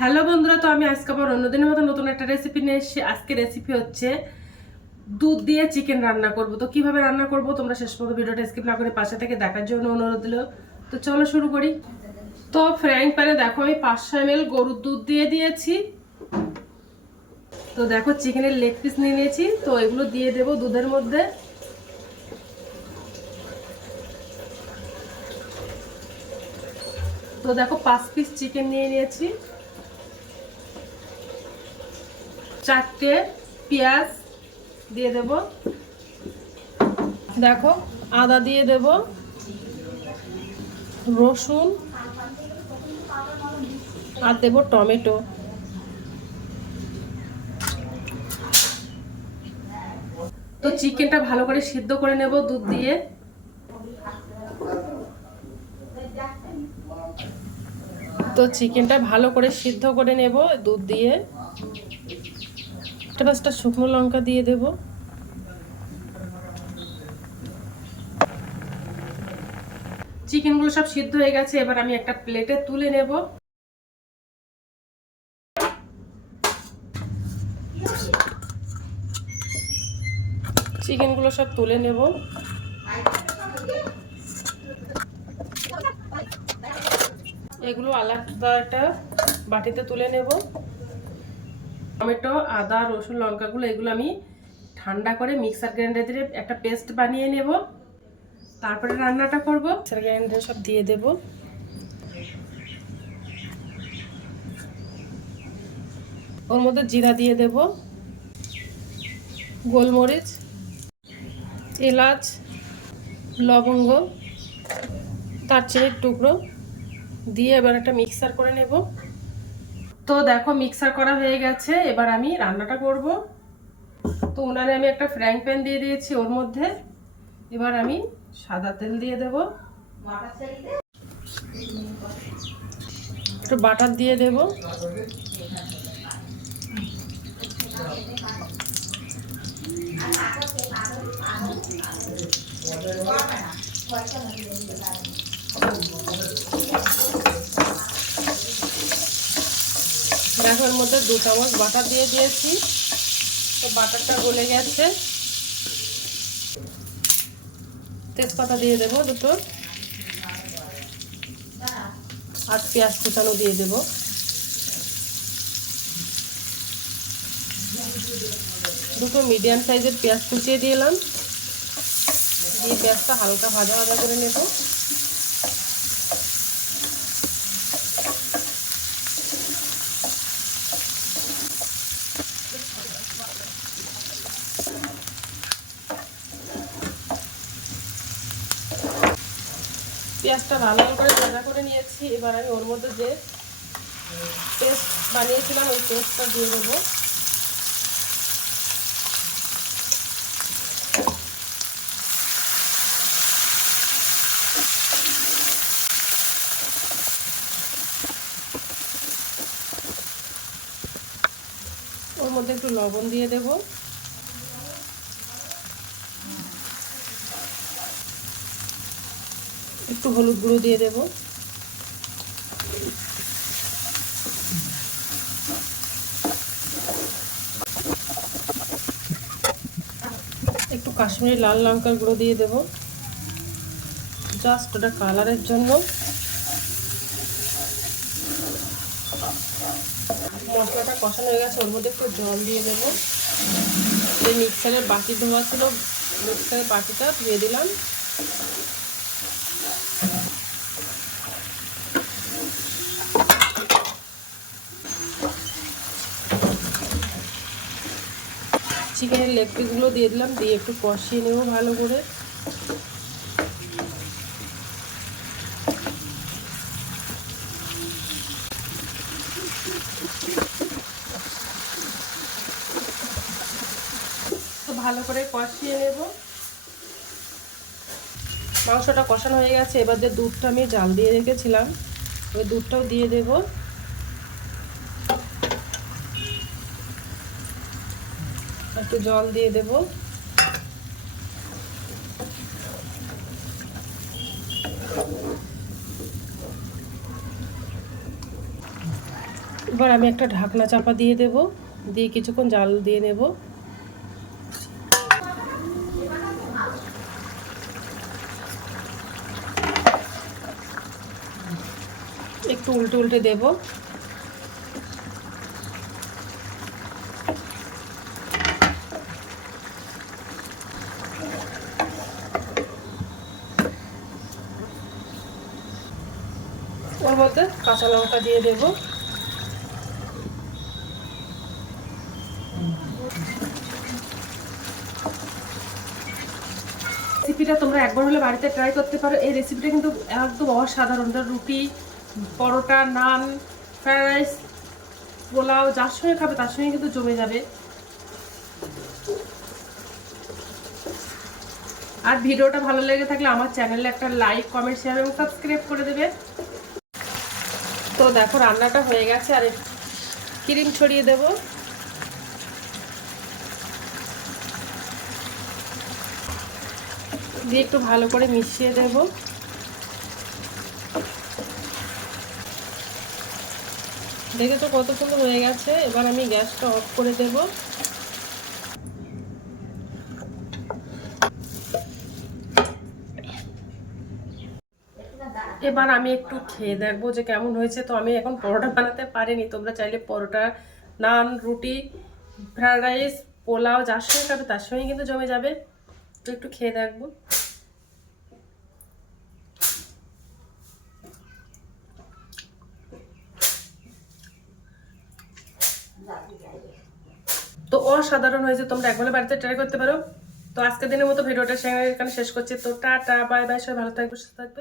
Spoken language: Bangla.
হ্যালো বন্ধুরা, তো আমি আজকে আবার অন্যদিনের মতো নতুন একটা রেসিপি নিয়ে এসেছি। আজকে রেসিপি হচ্ছে দুধ দিয়ে চিকেন রান্না করব। তো কীভাবে রান্না করব তোমরা শেষ পর্যন্ত ভিডিওটা স্কিপ না করে পাশে থেকে দেখার জন্য অনুরোধ দিল তো চলো শুরু করি। তো ফ্রাইং প্যানে দেখো, আমি পাঁচশো এম গরুর দুধ দিয়ে দিয়েছি। তো দেখো চিকেনের লেগ পিস নিয়ে নিয়েছি। তো এগুলো দিয়ে দেব দুধের মধ্যে। তো দেখো পাঁচ পিস চিকেন নিয়ে নিয়েছি। চারটে পেঁয়াজ দিয়ে দেব। দেখো, আদা দিয়ে দেব। রসুন আর দেব টমেটো। তো চিকেনটা ভালো করে সিদ্ধ করে নেব দুধ দিয়ে। তো চিকেনটা ভালো করে সিদ্ধ করে নেব দুধ দিয়ে। একটা পাঁচটা শুকনো লঙ্কা দিয়ে দেব। চিকেনগুলো সব সিদ্ধ হয়ে গেছে এবার আমি একটা প্লেটে তুলে নেব। চিকেনগুলো সব তুলে নেব। এগুলো আলাদা একটা বাটিতে তুলে নেব। টমেটো, আদা, রসুন, লঙ্কাগুলো এগুলো আমি ঠান্ডা করে মিক্সার গ্রাইন্ডার একটা পেস্ট বানিয়ে নেব। তারপরে রান্নাটা করব। মিক্সার গ্রাইন্ডারে সব দিয়ে দেব। ওর মধ্যে জিরা দিয়ে দেব। গোলমরিচ, এলাচ, লবঙ্গ, দারচিনির টুকরো দিয়ে এবার একটা মিক্সার করে নেব। তো দেখো মিক্সার করা হয়ে গেছে, এবার আমি রান্নাটা করব। তো উনানে আমি একটা ফ্রাইং প্যান দিয়ে দিয়েছি ওর মধ্যে। এবার আমি সাদা তেল দিয়ে দেব। একটু বাটার দিয়ে দেব। দেখো এর মধ্যে দু চামচ বাটার দিয়ে দিয়েছি। তো বাটারটা গলে গেছে। তেজপাতা দিয়ে দেবো দুটো। আর পেঁয়াজ কুচানো দিয়ে দেব। দুটো মিডিয়াম সাইজের পেঁয়াজ কুচিয়ে দিলাম। দিয়ে পেঁয়াজটা হালকা ভাজা ভাজা করে নেব। পেঁয়াজটা লাল করে ভাজা করে নিয়েছি। এবার আমি ওর মধ্যে যে পেস্ট বানিয়েছিলাম, ওই পেস্টটা দিয়ে দেবো। ওর মধ্যে একটু লবণ দিয়ে দেবো। একটু হলুদ গুঁড়ো দিয়ে দেব। একটু কাশ্মীরি লাল লঙ্কার গুঁড়ো দিয়ে দেব। জাস্ট ওটা কালারের জন্য। মশলাটা কষানো হয়ে গেছে, ওর মধ্যে একটু জল দিয়ে দেবো। মিক্সারের বাটি ধোয়া ছিল, মিক্সারের বাটিটা ধুয়ে দিলাম। চিকেনের লেগ পিসগুলো দিয়ে দিলাম, দিয়ে একটু কষিয়ে নেব ভালো করে। ভালো করে কষিয়ে নেব। মাংসটা কষানো হয়ে গেছে, এবার যে দুধটা আমি জাল দিয়ে রেখেছিলাম, ওই দুধটাও দিয়ে দেবো। একটু জল দিয়ে দেব। এবার আমি একটা ঢাকনা চাপা দিয়ে দেব, দিয়ে কিছুক্ষণ জাল দিয়ে নেব। একটু উল্টে উল্টে দেব। ওর মধ্যে কাঁচা লঙ্কা দিয়ে দেবো। রেসিপিটা তোমরা একবার হলে বাড়িতে ট্রাই করতে পারো। এই রেসিপিটা কিন্তু একদম অসাধারণ। রুটি পরোটা, নান, ফ্রাইড রাইস, পোলাও যার সঙ্গে খাবে তার সঙ্গে কিন্তু জমে যাবে। আর ভিডিওটা ভালো লেগে থাকলে আমার চ্যানেলে একটা লাইক, কমেন্ট শেয়ার এবং সাবস্ক্রাইব করে দেবে। তো দেখো, রান্নাটা হয়ে গেছে আর ক্রিম ছড়িয়ে দেবো। দিয়ে একটু ভালো করে মিশিয়ে দেব। দেখে তো কত সুন্দর হয়ে গেছে? এবার আমি গ্যাসটা অফ করে দেব। এবার আমি একটু খেয়ে দেখব যে কেমন হয়েছে। তো আমি এখন পরোটা বানাতে পারিনি। তোমরা চাইলে পরোটা, নান, রুটি ফ্রায়েড রাইস, পোলাও, যার সঙ্গে খাবে তার সঙ্গে কিন্তু জমে যাবে। তো একটু খেয়ে দেখব। তো অসাধারণ হয়েছে, তোমরা একবার বাড়িতে ট্রাই করতে পারো। তো আজকের দিনের মতো ভিডিওটা সেখানে শেষ করছি। তো টাটা বাই বাই সবাই ভালো থাকবে, সুস্থ থাকবে।